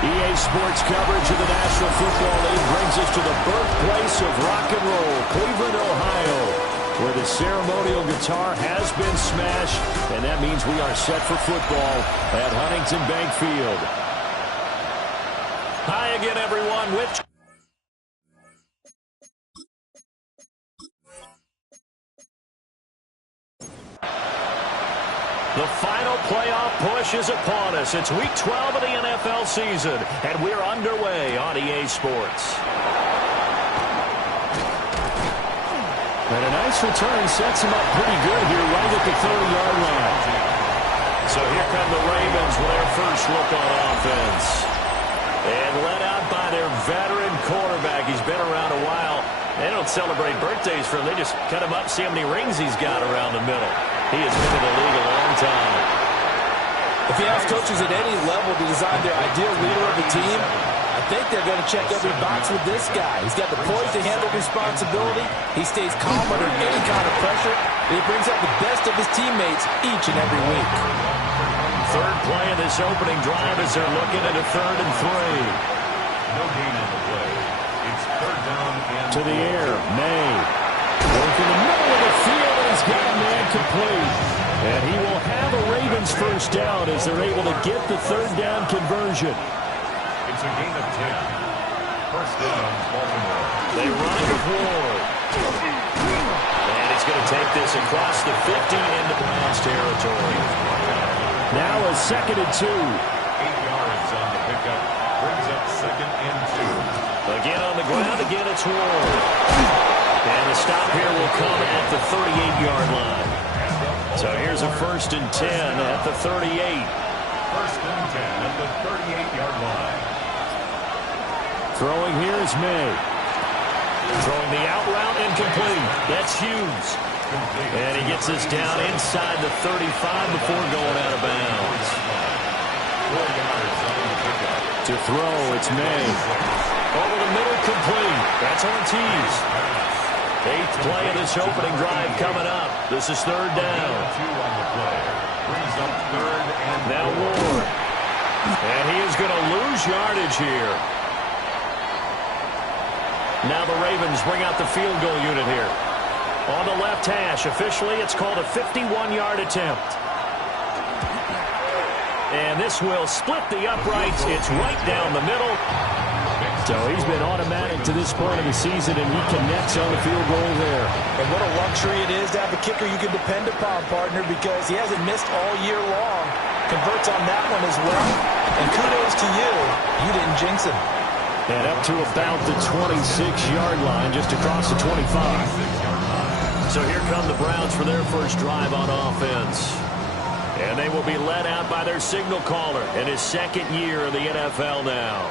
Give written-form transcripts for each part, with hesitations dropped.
EA Sports coverage of the National Football League brings us to the birthplace of rock and roll, Cleveland, Ohio, where the ceremonial guitar has been smashed, and that means we are set for football at Huntington Bank Field. Hi again, everyone. The final playoff push is upon us. It's Week 12 of the NFL season, and we're underway on EA Sports. And a nice return sets him up pretty good here right at the 30-yard line. So here come the Ravens with their first look on offense. And led out by their veteran quarterback. He's been around a while. They don't celebrate birthdays for him. They just cut him up, see how many rings he's got around the middle. He has been in the league a long time. If you ask coaches at any level to design their ideal leader of the team, I think they're going to check every box with this guy. He's got the poise to handle responsibility. He stays calm under any kind of pressure. And he brings out the best of his teammates each and every week. Third play of this opening drive as they're looking at a 3rd and 3. No gain on the play. It's 3rd down and to the air. May. Working the middle of the field, and he's got a man complete. And he will have a Ravens first down as they're able to get the 3rd down conversion. It's a gain of 10. First down, Baltimore. They run it with Ward. And he's going to take this across the 50 into Browns territory. Now a 2nd and 2. 8 yards on the pickup. Brings up 2nd and 2. Again on the ground, again it's Ward. And the stop here will come at the 38-yard line. So here's a 1st and 10 at the 38. 1st and 10 at the 38-yard line. Throwing here is May. Throwing the out route incomplete. That's Hughes. And he gets this down inside the 35 before going out of bounds. 4 yards on the pickup. To throw, it's May. Over the middle, complete. That's Ortiz. 8th play of this opening drive coming up. This is 3rd down. 2 on the play. Brings up 3rd and now Ward. And he is going to lose yardage here. Now the Ravens bring out the field goal unit here. On the left hash, officially it's called a 51-yard attempt. And this will split the uprights. It's right down the middle. So he's been automatic to this point of the season, and he connects on the field goal there. And what a luxury it is to have a kicker you can depend upon, partner, because he hasn't missed all year long. Converts on that one as well. And kudos to you. You didn't jinx him. And up to about the 26-yard line, just across the 25. So here come the Browns for their first drive on offense. And they will be led out by their signal caller in his 2nd year in the NFL now.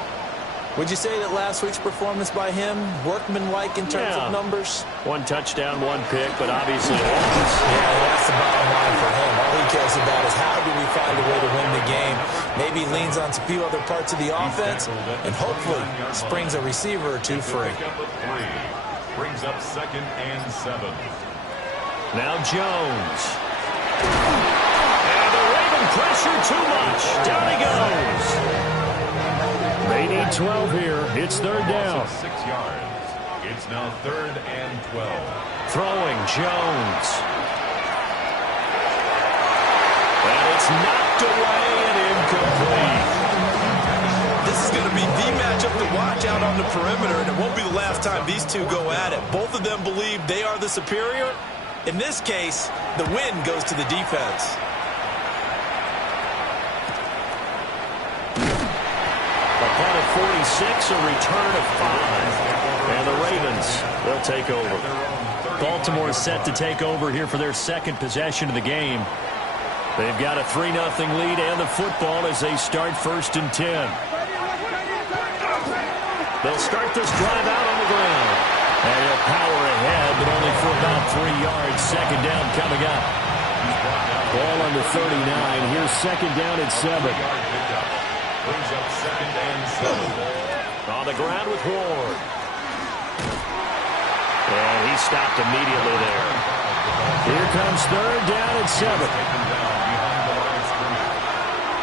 Would you say that last week's performance by him, workmanlike in terms of numbers? 1 touchdown, 1 pick, but obviously a loss. Yeah, that's the bottom line for him. All he cares about is how do we find a way to win the game. Maybe leans on a few other parts of the offense, and hopefully springs a receiver or two free. Brings up 2nd and 7. Now Jones. And the Raven pressure too much. Down he goes. They need 12 here. It's 3rd down. 6 yards. It's now 3rd and 12. Throwing Jones. And it's knocked away and incomplete. This is going to be the matchup to watch out on the perimeter, and it won't be the last time these two go at it. Both of them believe they are the superior. In this case, the win goes to the defense. A punt of 46, a return of 5. And the Ravens, they'll take over. Baltimore is set to take over here for their 2nd possession of the game. They've got a 3-0 lead and the football as they start 1st and 10. They'll start this drive out on the ground. And he'll power ahead, but only for about 3 yards. 2nd down coming up. Ball under 39. Here's 2nd down at 7. Brings up 2nd and 7. On the ground with Ward. And he stopped immediately there. Here comes 3rd down at 7. Taken down behind the line of scrimmage.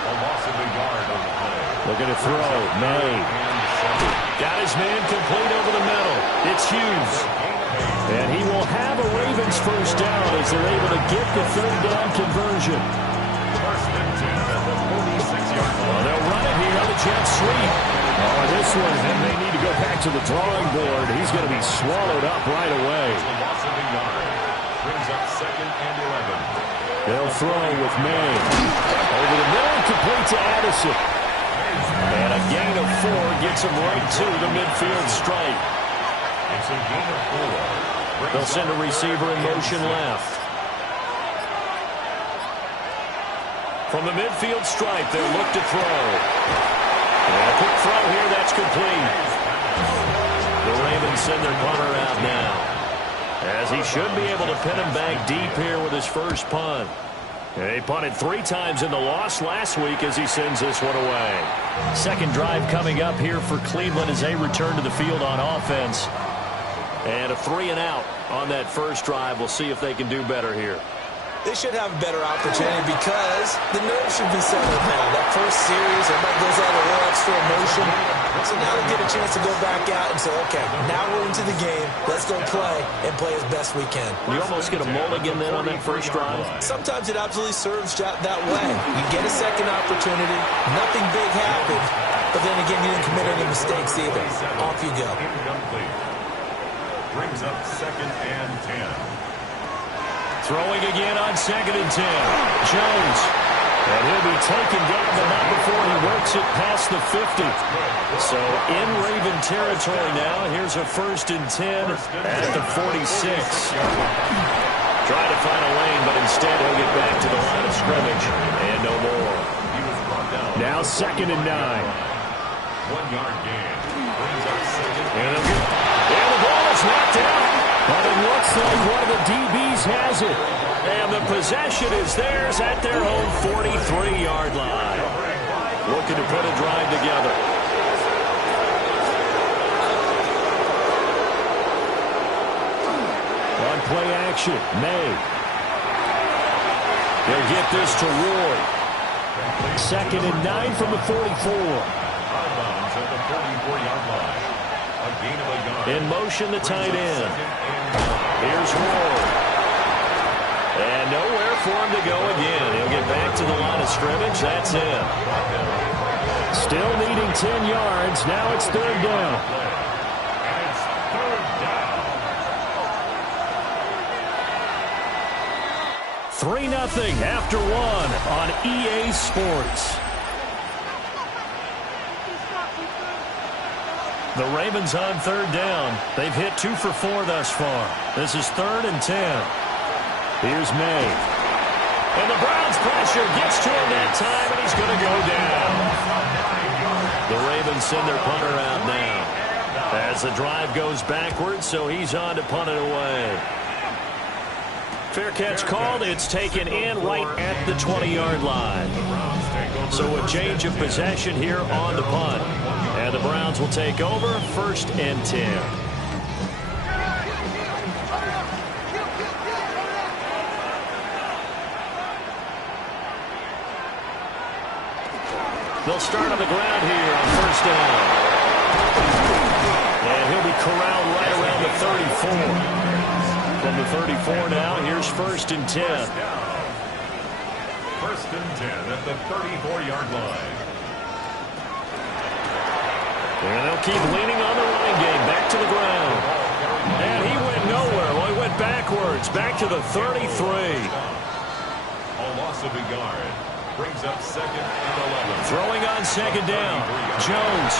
A loss of a yard on the play. Looking to throw. May. Got his man complete over the middle. It's Hughes. And he will have a Ravens first down as they're able to get the third down conversion. First and 10 at the 46-yard line. Well, they'll run it here on the jet sweep. Oh, this one, they may need to go back to the drawing board. He's going to be swallowed up right away. Loss of a yard. Brings up second and 11. They'll throw with May. Over the middle, complete to Addison. And a gain of 4 gets him right to the midfield stripe. It's a gain of 4. They'll send a receiver in motion left. From the midfield stripe, they'll look to throw. And a quick throw here, that's complete. The Ravens send their punter out now, as he should be able to pin him back deep here with his first punt. And he punted 3 times in the loss last week as he sends this one away. Second drive coming up here for Cleveland as they return to the field on offense. And a 3-and-out on that first drive. We'll see if they can do better here. They should have a better opportunity because the nerves should be settled now. That first series, everybody goes out a little extra emotion. So now they get a chance to go back out and say, okay, now we're into the game. Let's go play and play as best we can. You almost get a mulligan then on that first drive. Sometimes it absolutely serves that way. You get a second opportunity. Nothing big happened. But then again, you didn't commit any mistakes either. Off you go. Incomplete. Brings up second and 10. Throwing again on second and 10. Jones. And he'll be taken down, but not before he works it past the 50. So in Raven territory now. Here's a first and 10 at the 46. Trying to find a lane, but instead he'll get back to the line of scrimmage. And no more. Now second and 9. 1-yard gain. Brings up second. And the ball is knocked out. But it looks like one of the DBs has it. And the possession is theirs at their own 43-yard line. Looking to put a drive together. On play action, May. They'll get this to Roy. Second and 9 from the 44. Out of bounds at the 44-yard line. A gain of a yard. In motion, the tight end. Here's Ward. And nowhere for him to go again. He'll get back to the line of scrimmage. That's it. Still needing 10 yards. Now it's third down. And it's third down. 3-0 after 1 on EA Sports. The Ravens on third down. They've hit 2 for 4 thus far. This is third and 10. Here's May. And the Browns pressure gets to him that time, and he's going to go down. The Ravens send their punter out now as the drive goes backwards, so he's on to punt it away. Fair catch called. It's taken in right at the 20-yard line. So a change of possession here on the punt. And the Browns will take over first and 10. They'll start on the ground here on first down. And he'll be corralled right around the 34. From the 34 now, here's first and 10. First and 10 at the 34-yard line. And they'll keep leaning on the running game. Back to the ground. And he went nowhere. Well, he went backwards. Back to the 33. A loss of a yard. Brings up second and 11. Throwing on second down. Jones.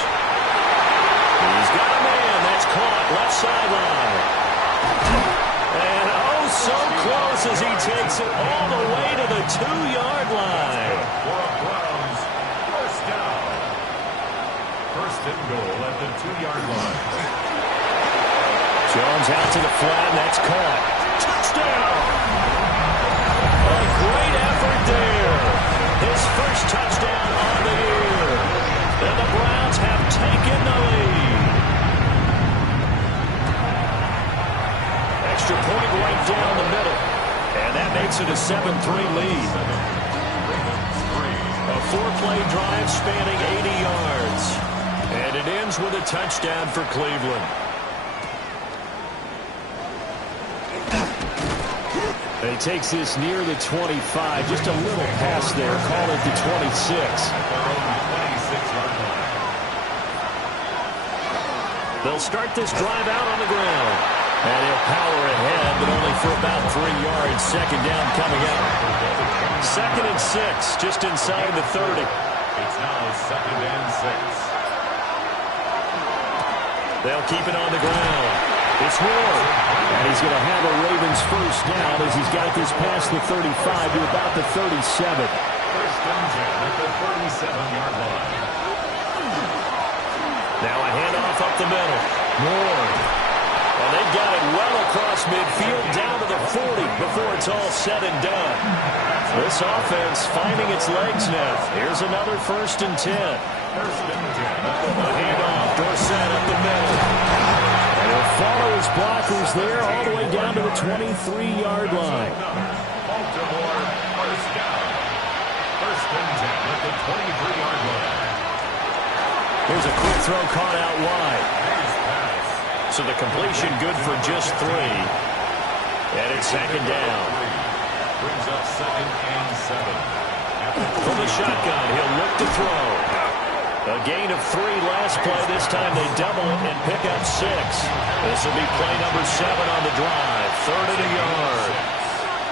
He's got a man. That's caught. Left sideline. And oh, so close as he takes it all the way to the 2-yard line. For a Browns first down. First and goal at the 2-yard line. Jones out to the flat. That's caught. Touchdown. A great effort there. His first touchdown on the year. And the Browns have taken the lead. Extra point right down the middle. And that makes it a 7-3 lead. A 4-play drive spanning 80 yards. And it ends with a touchdown for Cleveland. And he takes this near the 25. Just a little pass there. Call it the 26. They'll start this drive out on the ground. And he'll power ahead, but only for about 3 yards. Second down coming up. 2nd and 6, just inside the 30. It's now 2nd and 6. They'll keep it on the ground. It's Ward. And he's going to have a Ravens first down as he's got this past the 35 to about the 37. First and 10 at the 37-yard line. Now a handoff up the middle. Ward. And they got it well across midfield down to the 40 before it's all said and done. This offense finding its legs now. Here's another 1st and 10. First and 10. A handoff, Dorsett up the middle. And he'll follow his blockers there all the way down to the 23-yard line. Baltimore, first down. First and 10 at the 23-yard line. Here's a quick throw caught out wide. So the completion good for just 3. And it's 2nd down. Brings up 2nd and 7. From the shotgun, he'll look to throw. A gain of 3 last play. This time they double it and pick up 6. This will be play number 7 on the drive. 3rd and a yard.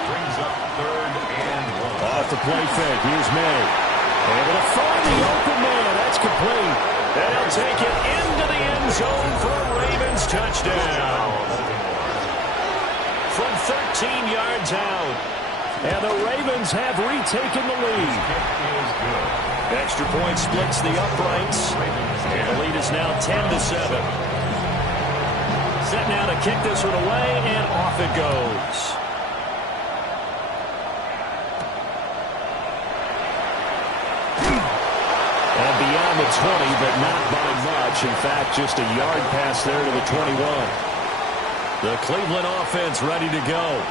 Brings up 3rd and 1. Off the play fake. Here's May. Able to find the open man. That's complete. And he'll take it into the end zone for a Ravens touchdown. From 13 yards out. And the Ravens have retaken the lead. Extra point splits the uprights. And the lead is now 10-7. Set now to kick this one away, and off it goes. And beyond the 20, but not by much. In fact, just a yard pass there to the 21. The Cleveland offense ready to go.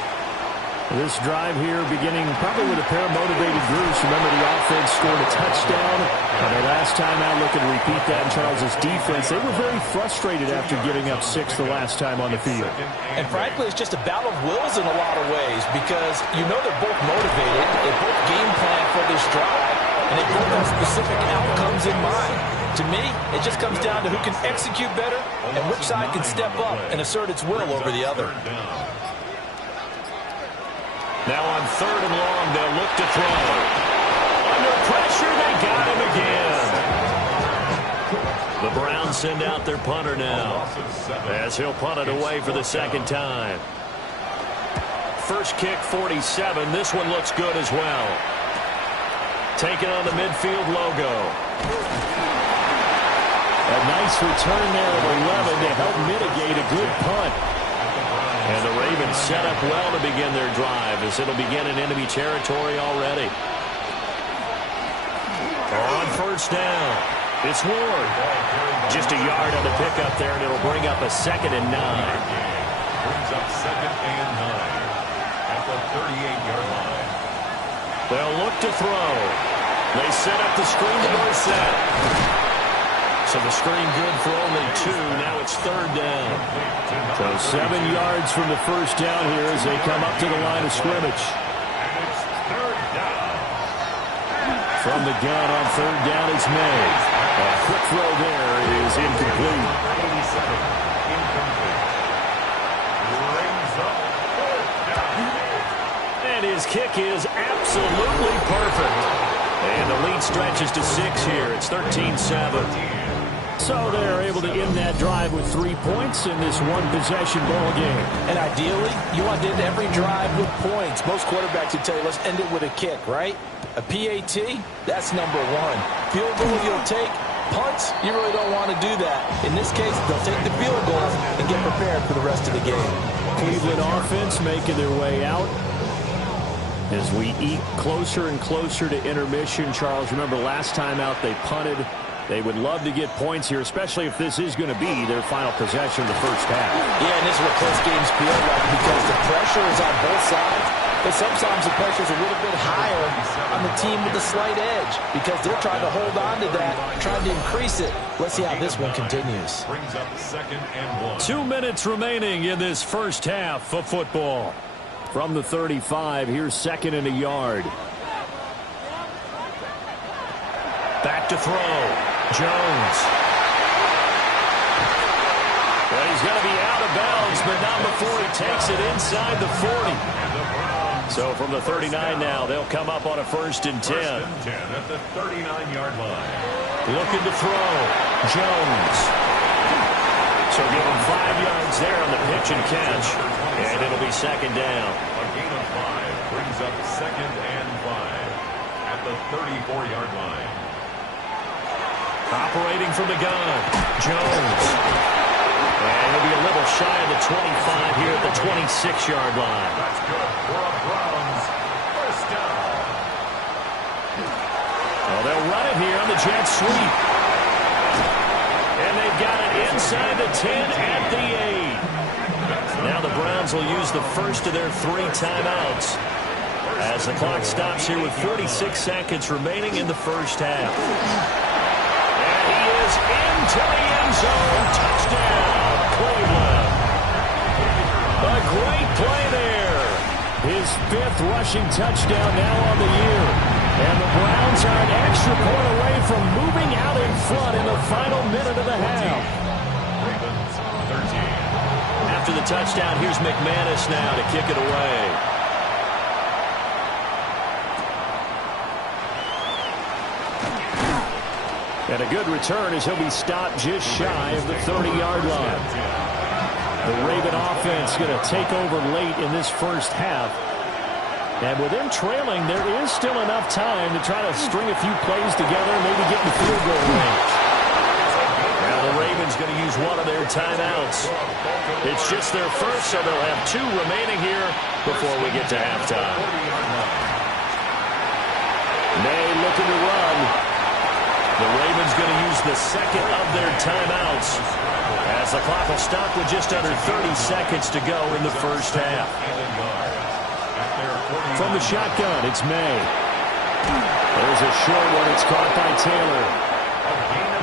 This drive here beginning probably with a pair of motivated groups. Remember, the offense scored a touchdown. And their last time out, looking to repeat that in Charles' defense. They were very frustrated after giving up 6 the last time on the field. And frankly, it's just a battle of wills in a lot of ways because you know they're both motivated. They both game plan for this drive. And they both have specific outcomes in mind. To me, it just comes down to who can execute better and which side can step up and assert its will over the other. Now on 3rd and long, they'll look to throw. Under pressure, they got him again. The Browns send out their punter now as he'll punt it away for the 2nd time. First kick, 47. This one looks good as well. Taking on the midfield logo. A nice return there of 11 to help mitigate a good punt. And the Ravens set up well to begin their drive as it'll begin in enemy territory already. On 1st down, it's Ward. Just a yard on the pickup there, and it'll bring up a 2nd and 9. Brings up 2nd and 9 at the 38-yard line. They'll look to throw. They set up the screen to Dorsett. So the screen good for only 2. Now it's 3rd down. So 7 yards from the first down here as they come up to the line of scrimmage. It's 3rd down. From the gun on 3rd down, it's May. A quick throw there is incomplete. 87, incomplete. Brings up 4th down. And his kick is absolutely perfect. And the lead stretches to 6 here. It's 13-7. So they're able to end that drive with 3 points in this one-possession ball game. And ideally, you want to end every drive with points. Most quarterbacks would tell you, let's end it with a kick, right? A PAT, that's number 1. Field goal you'll take. Punts, you really don't want to do that. In this case, they'll take the field goal and get prepared for the rest of the game. Cleveland offense making their way out. As we eke closer and closer to intermission, Charles, remember last time out they punted. They would love to get points here, especially if this is going to be their final possession of the first half. Yeah, and this is what close games feel like because the pressure is on both sides. But sometimes the pressure's a little bit higher on the team with the slight edge because they're trying to hold on to that, trying to increase it. Let's see how this one continues. Brings up 2nd and 1. 2 minutes remaining in this first half of football. From the 35, here's 2nd and a yard. Back to throw. Jones. Well, he's going to be out of bounds, but not before he takes it inside the 40. So from the 39 now, they'll come up on a 1st and 10. 1st and 10 at the 39-yard line. Looking to throw. Jones. So give him 5 yards there on the pitch and catch. And it'll be 2nd down. A gain of 5 brings up 2nd and 5 at the 34-yard line. Operating from the gun. Jones. And he'll be a little shy of the 25 here at the 26-yard line. That's good for a Browns 1st down. Well, they'll run it here on the jet sweep. And they've got it inside the 10 at the 8. Now the Browns will use the first of their 3 timeouts as the clock stops here with 46 seconds remaining in the first half. And he is into the end zone. Touchdown, Cleveland. A great play there. His 5th rushing touchdown now on the year. And the Browns are an extra point away from moving out in front in the final minute of the half. Ravens 13. After the touchdown, here's McManus now to kick it away. And a good return as he'll be stopped just shy of the 30-yard line. The Raven offense going to take over late in this first half. And with them trailing, there is still enough time to try to string a few plays together and maybe get in the field goal range. Now the Ravens going to use one of their timeouts. It's just their first, so they'll have 2 remaining here before we get to halftime. May looking to run. The Ravens going to use the 2nd of their timeouts as the clock will stop with just under 30 seconds to go in the first half. From the shotgun, it's May. There's a short one. It's caught by Taylor.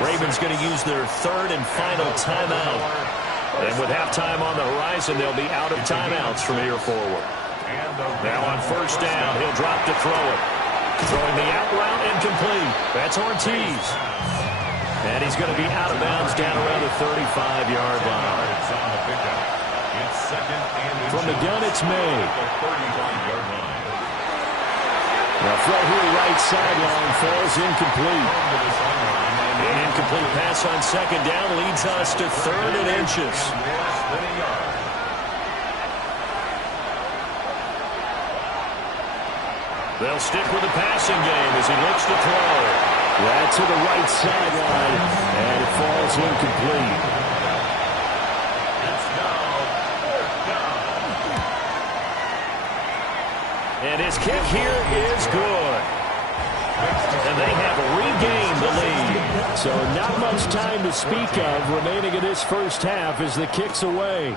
Ravens going to use their 3rd and final timeout. And with halftime on the horizon, they'll be out of timeouts from here forward. Now on 1st down, he'll drop to throw it. Throwing the out route incomplete. That's Ortiz. And he's going to be out of bounds down around the 35-yard line. From the gun, it's May. Now throw here right sideline falls incomplete. An incomplete pass on 2nd down leads us to 3rd and inches. They'll stick with the passing game as he looks to throw. Right to the right sideline, and it falls incomplete. It's now 4th down. And his kick here is good. And they have regained the lead. So not much time to speak of remaining in this first half as the kick's away.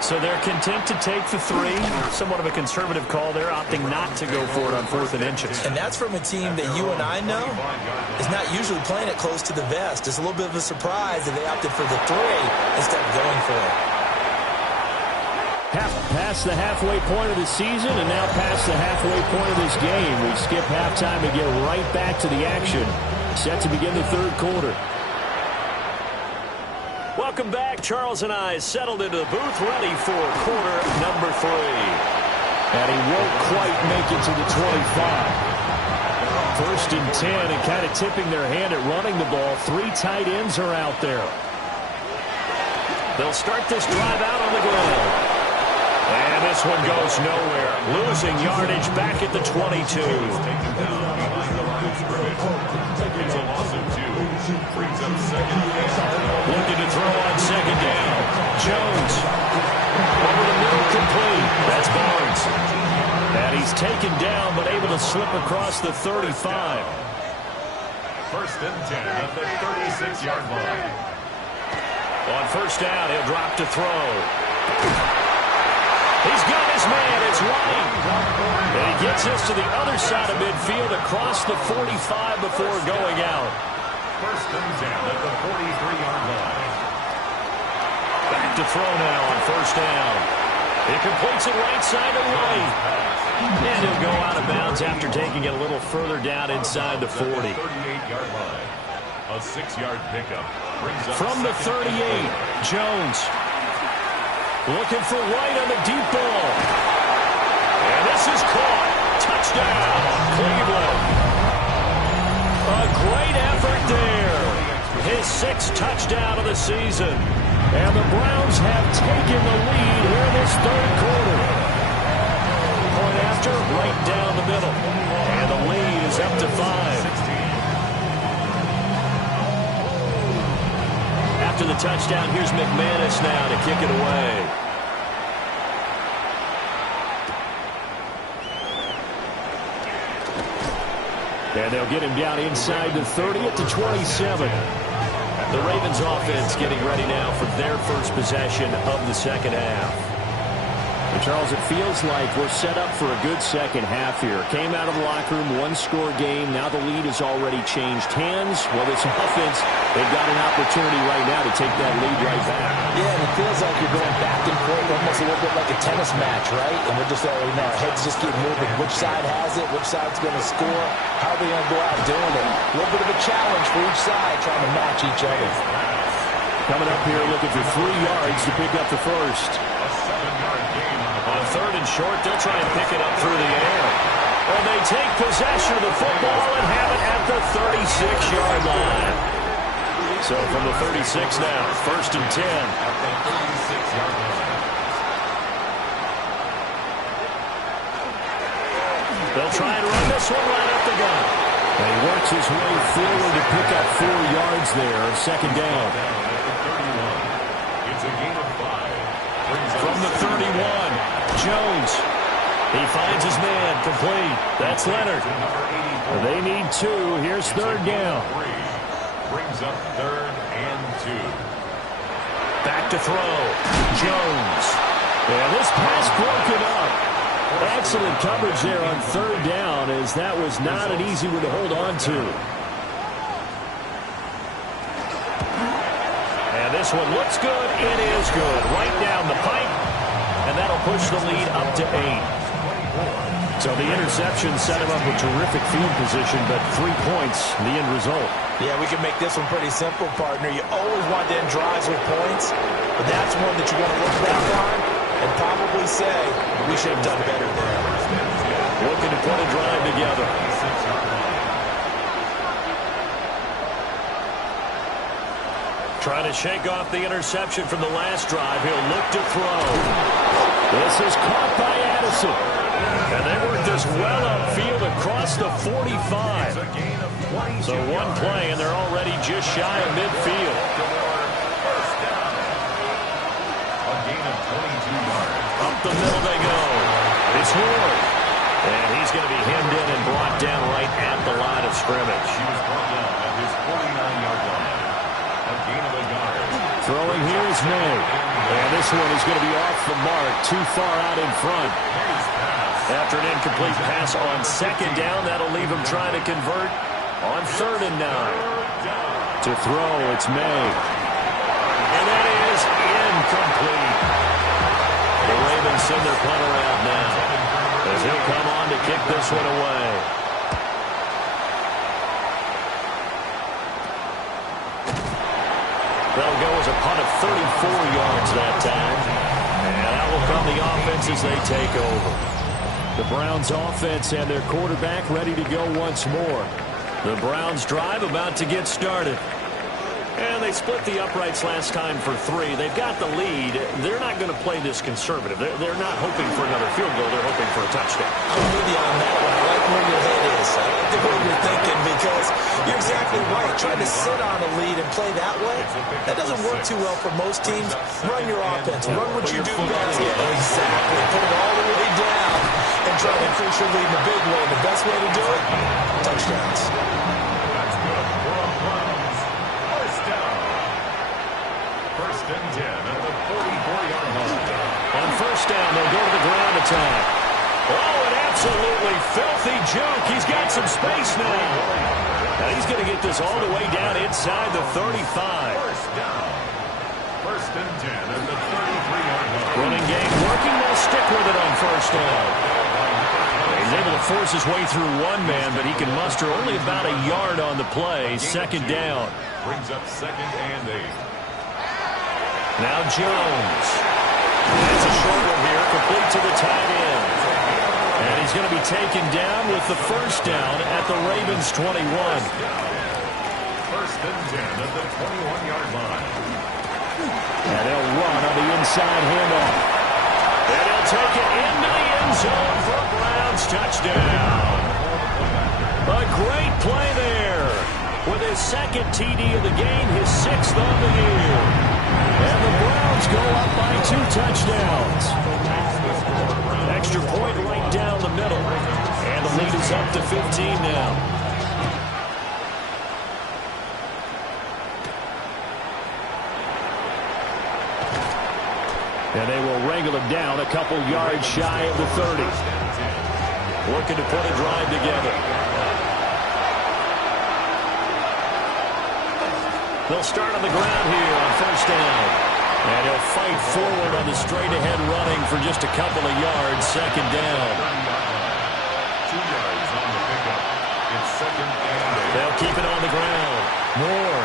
So they're content to take the 3. Somewhat of a conservative call. They're opting not to go for it on 4th and inches. And that's from a team that you and I know is not usually playing it close to the vest. It's a little bit of a surprise that they opted for the 3 instead of going for it. Past the halfway point of the season and now past the halfway point of this game. We skip halftime and get right back to the action. Set to begin the 3rd quarter. Welcome back. Charles and I settled into the booth ready for quarter number 3. And he won't quite make it to the 25. 1st and 10 and kind of tipping their hand at running the ball. 3 tight ends are out there. They'll start this drive out on the ground. And this one goes nowhere. Losing yardage back at the 22. Taken down behind the line of scrimmage. It's a loss of 2. Brings up 2nd down. Looking to throw on 2nd down. Jones. Over the middle, complete. That's Barnes. And he's taken down, but able to slip across the 35. 1st and 10 at the 36-yard line. On 1st down, he'll drop to throw. He's got his man. It's White. And he gets this to the other side of midfield across the 45 before going out. First and 10 at the 43-yard line. Back to throw now on first down. He completes it right side to White. And he'll go out of bounds after taking it a little further down inside the 40. 38-yard line. A 6-yard pickup. From the 38, Jones. Looking for White on the deep ball. And this is caught. Touchdown, Cleveland. A great effort there. His 6th touchdown of the season. And the Browns have taken the lead here in this third quarter. Point after, right down the middle. And the lead is up to 5. After the touchdown, here's McManus now to kick it away. And they'll get him down inside the 30 at the 27. The Ravens offense getting ready now for their first possession of the second half. And Charles, it feels like we're set up for a good second half here. Came out of the locker room, one-score game. Now the lead has already changed hands. Well, this offense, they've got an opportunity right now to take that lead right back. Yeah, and it feels like you're going back and forth, almost a little bit like a tennis match, right? And we're just, our heads just keep moving. Which side has it? Which side's going to score? How are they going to go out doing it? A little bit of a challenge for each side, trying to match each other. Coming up here looking for 3 yards to pick up the first. A 7-yard gain on third and short, they'll try and pick it up through the air. And they take possession of the football and have it at the 36-yard line. So from the 36 now, first and 10. at the 36-yard line. They'll try and run this one right up the gut. And he works his way forward to pick up 4 yards there, second down. It's a gain of 5. From the 31, Jones. He finds his man, complete. That's Leonard. They need 2. Here's third down. Brings up 3rd and 2. Back to throw. Jones. And this pass broken up. Excellent coverage there on third down, as that was not an easy one to hold on to. And this one looks good. It is good. Right down the pipe. And that'll push the lead up to 8. So the interception set him up with terrific field position, but 3 points, the end result. Yeah, we can make this one pretty simple, partner. You always want to end drives with points, but that's one that you're going to look back on and probably say, we should have done better there. Looking to put a drive together. Trying to shake off the interception from the last drive. He'll look to throw. This is caught by Addison. And they work this well upfield across the 45. So one play, and they're already just shy of midfield. A gain of 22 yards. Up the middle they go. It's Ward. And he's going to be hemmed in and brought down right at the line of scrimmage. He was brought down at his 49-yard line. A gain of a yard. Throwing here is May. And this one is going to be off the mark, too far out in front. After an incomplete pass on second down, that'll leave him trying to convert on 3rd and 9. To throw, it's May. And that is incomplete. The Ravens send their punter out now, as he'll come on to kick this one away. That'll go as a punt of 34 yards that time. And that will come the offense as they take over. The Browns offense and their quarterback ready to go once more. The Browns drive about to get started. And they split the uprights last time for 3. They've got the lead. They're not going to play this conservative. They're not hoping for another field goal. They're hoping for a touchdown. I'm with you on that one. I like where your head is. I like the way you're thinking, because you're exactly right. Trying to sit on a lead and play that way, that doesn't work too well for most teams. Run your offense. Run what you do best. Exactly. Put it all the way down and try to increase your lead in a big way. The best way to do it, touchdowns. That's good for a Browns. First down. First and 10 at the 44-yard line. On first down, they'll go to the attack. Oh, an absolutely filthy juke. He's got some space now. Now he's going to get this all the way down inside the 35. First down. First and 10 at the 33-yard line. Running game working. They'll stick with it on first down. He's able to force his way through one man, but he can muster only about a yard on the play. Second down. Brings up second and 8. Now Jones. That's a short one here, complete to the tight end. And he's going to be taken down with the first down at the Ravens' 21. First and 10 at the 21-yard line. And they'll run on the inside handoff. And he'll take it into the end zone for a Browns touchdown. A great play there. With his second TD of the game, his 6th on the year. And the Browns go up by 2 touchdowns. Extra point right down the middle. And the lead is up to 15 now. And they will wrangle him down a couple yards shy of the 30. Looking to put a drive together. They'll start on the ground here on first down. And he'll fight forward on the straight-ahead running for just a couple of yards. Second down. 2 yards on the pickup. It's second and 8. They'll keep it on the ground. Moore.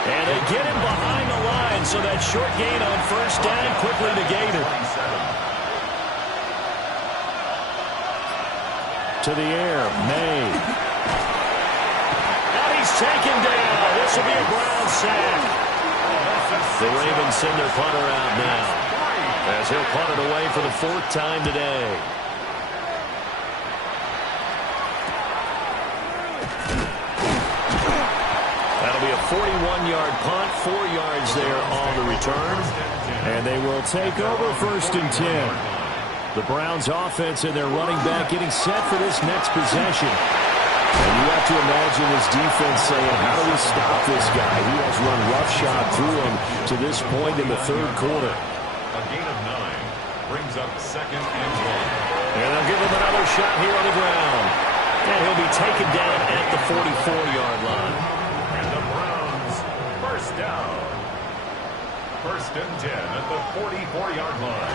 And they get him behind the line, so that short gain on first down quickly negated. To the air, May. And he's taken down. This will be a Brown sack. The Ravens send their punter out now, as he'll punt it away for the 4th time today. That'll be a 41-yard punt, 4 yards there on the return. And they will take over first and 10. The Browns offense and their running back getting set for this next possession. And you have to imagine this defense saying, how do we stop this guy? He has run roughshod through him to this point in the 3rd quarter. A gain of 9 brings up second and 1. And they'll give him another shot here on the ground. And he'll be taken down at the 44-yard line. And the Browns, first down. First and 10 at the 44-yard line.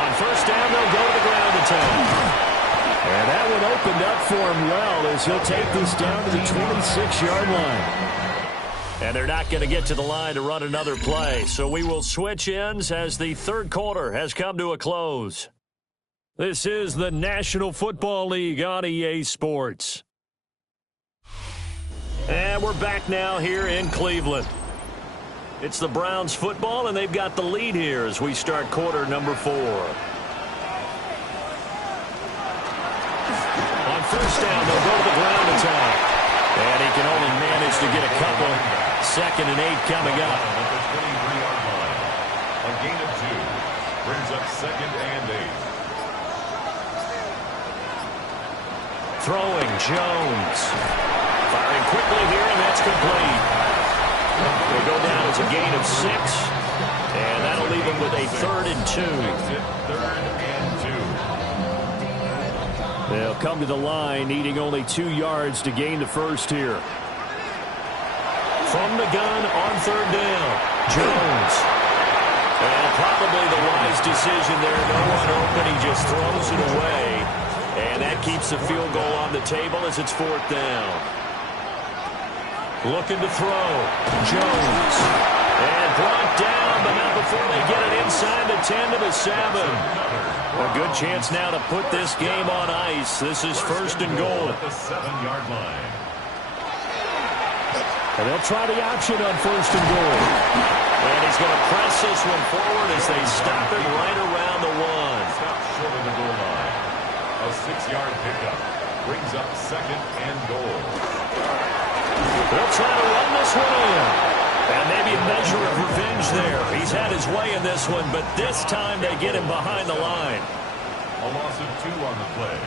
On first down, they'll go to the ground attack. And that one opened up for him well as he'll take this down to the 26-yard line. And they're not going to get to the line to run another play. So we will switch ends as the 3rd quarter has come to a close. This is the National Football League on EA Sports. And we're back now here in Cleveland. It's the Browns football, and they've got the lead here as we start quarter number 4. On first down, they'll go to the ground attack. And he can only manage to get a couple. Second and 8 coming up. At the 23-yard line. A gain of 2 brings up second and 8. Throwing, Jones. Firing quickly here, and that's complete. They'll go down as a gain of 6. And that'll leave them with a 3rd and 2. Third and 2. They'll come to the line, needing only 2 yards to gain the first here. From the gun on 3rd down, Jones. And probably the wise decision there. No one open. He just throws it away. And that keeps the field goal on the table as it's 4th down. Looking to throw. Jones. And brought down, but not before they get it inside the 10 to the 7. A good chance now to put this game on ice. This is 1st and goal. At the 7-yard line. And they'll try the option on 1st and goal. And he's going to press this one forward as they stop it right around the 1. Stop short of the goal line. A 6-yard pickup brings up second and goal. They'll try to run this one in. And maybe a measure of revenge there. He's had his way in this one, but this time they get him behind the line. A loss of 2 on the play.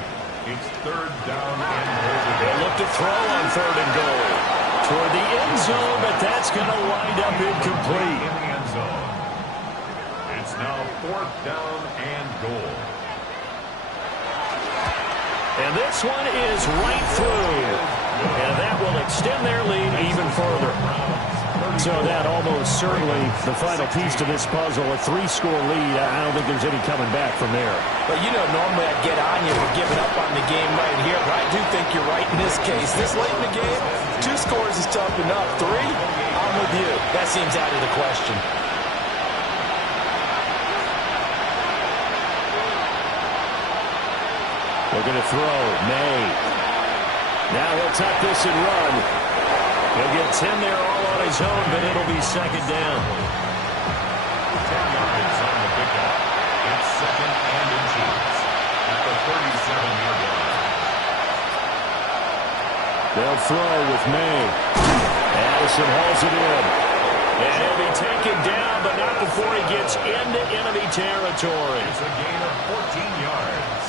It's 3rd down and goal. They look to throw on 3rd and goal. Toward the end zone, but that's going to wind up incomplete. In the end zone. It's now 4th down and goal. And this one is right through. And that will extend their lead even further. So that almost certainly the final piece to this puzzle, a 3-score lead. I don't think there's any coming back from there. But, normally I'd get on you for giving up on the game right here, but I do think you're right in this case. This late in the game, 2 scores is tough enough. 3, I'm with you. That seems out of the question. We're going to throw. May. Now he'll tuck this and run. He'll get 10 there all on his own, but it'll be second down. 10 yards on the pickup. It's second and inches at the 37-yard line. They'll throw with May. Addison hauls it in. And he'll be taken down, but not before he gets into enemy territory. It's a gain of 14 yards.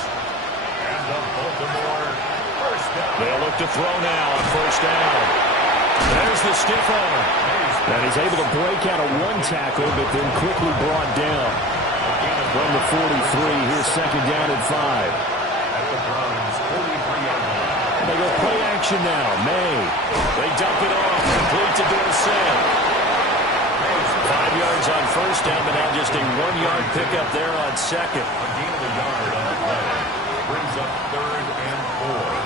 And the Baltimore first down. They'll look to throw now on first down. There's the stiff arm. And he's able to break out of 1 tackle, but then quickly brought down. From the 43, here's second down and 5. At the Browns' 43-yard line. They go play action now. May. They dump it off. Complete to Dorsett. 5 yards on first down, but now just a 1-yard pickup there on second. A gain of a yard on the play. Brings up third and 4.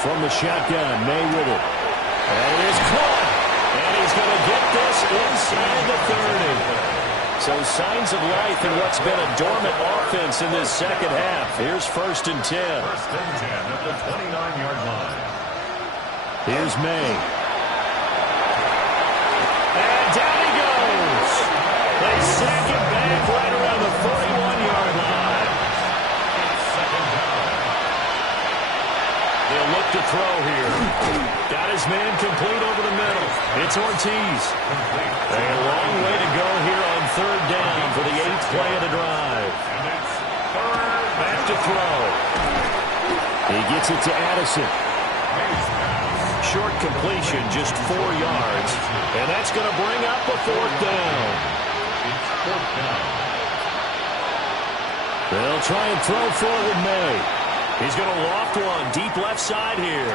From the shotgun, May with it. And it is caught. And he's going to get this inside the 30. So signs of life in what's been a dormant offense in this second half. Here's first and 10. First and 10 at the 29-yard line. Here's May. And down he goes. They sack it back right around the 41-yard line. Second down. They'll look to throw here. Got his man complete over the middle. It's Ortiz. A long way to go here on third down for the 8th play of the drive. And it's third. Back to throw. He gets it to Addison. Short completion, just 4 yards. And that's going to bring up a 4th down. It's 4th down. They'll try and throw for it with May. He's going to loft one deep left side here.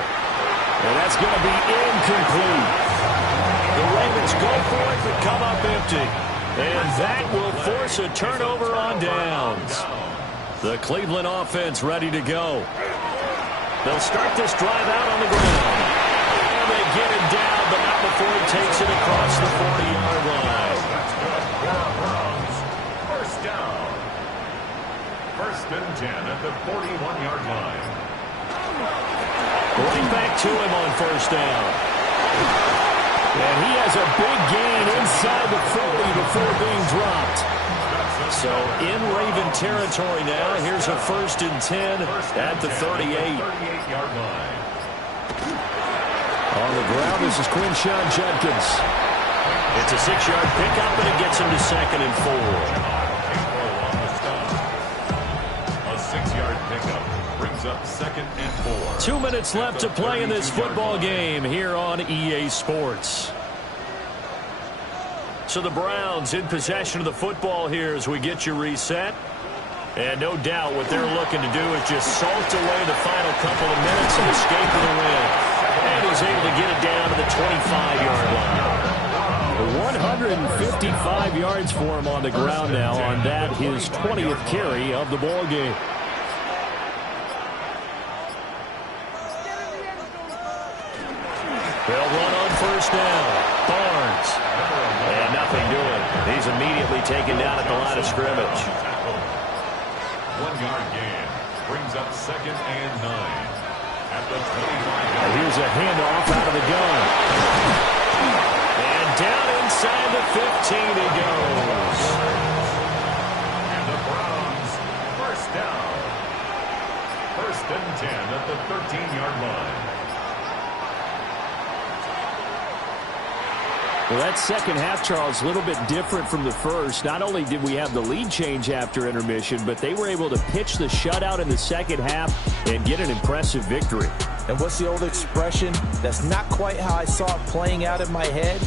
And that's going to be incomplete. The Ravens go for it but come up empty. And that will force a turnover on downs. The Cleveland offense ready to go. They'll start this drive out on the ground. And they get him down, but not before he takes it across the 40-yard line. That's good for our Browns. First down. First and 10 at the 41-yard line. Right back to him on first down. And he has a big gain inside the 40 before being dropped. So in Raven territory now, here's a first and 10 at the 38. 38-yard line. On the ground, this is Quinshawn Judkins. It's a 6-yard pickup, and it gets him to second and 4. A 6-yard pickup brings up second and 4. 2 minutes left to play in this football game here on EA Sports. So the Browns in possession of the football here as we get you reset. And no doubt what they're looking to do is just salt away the final couple of minutes and escape with a win. And he's able to get it down to the 25-yard line. 155 yards for him on the ground now on that, his 20th carry of the ball game. They'll run on first down. Barnes. And nothing doing. He's immediately taken down at the line of scrimmage. 1-yard gain brings up second and 9 at the 25-yard. Here's a handoff out of the gun. And down inside the 15 he goes. And the Browns first down. First and 10 at the 13-yard line. Well, that second half, Charles, a little bit different from the first. Not only did we have the lead change after intermission, but they were able to pitch the shutout in the second half and get an impressive victory. And what's the old expression? That's not quite how I saw it playing out in my head.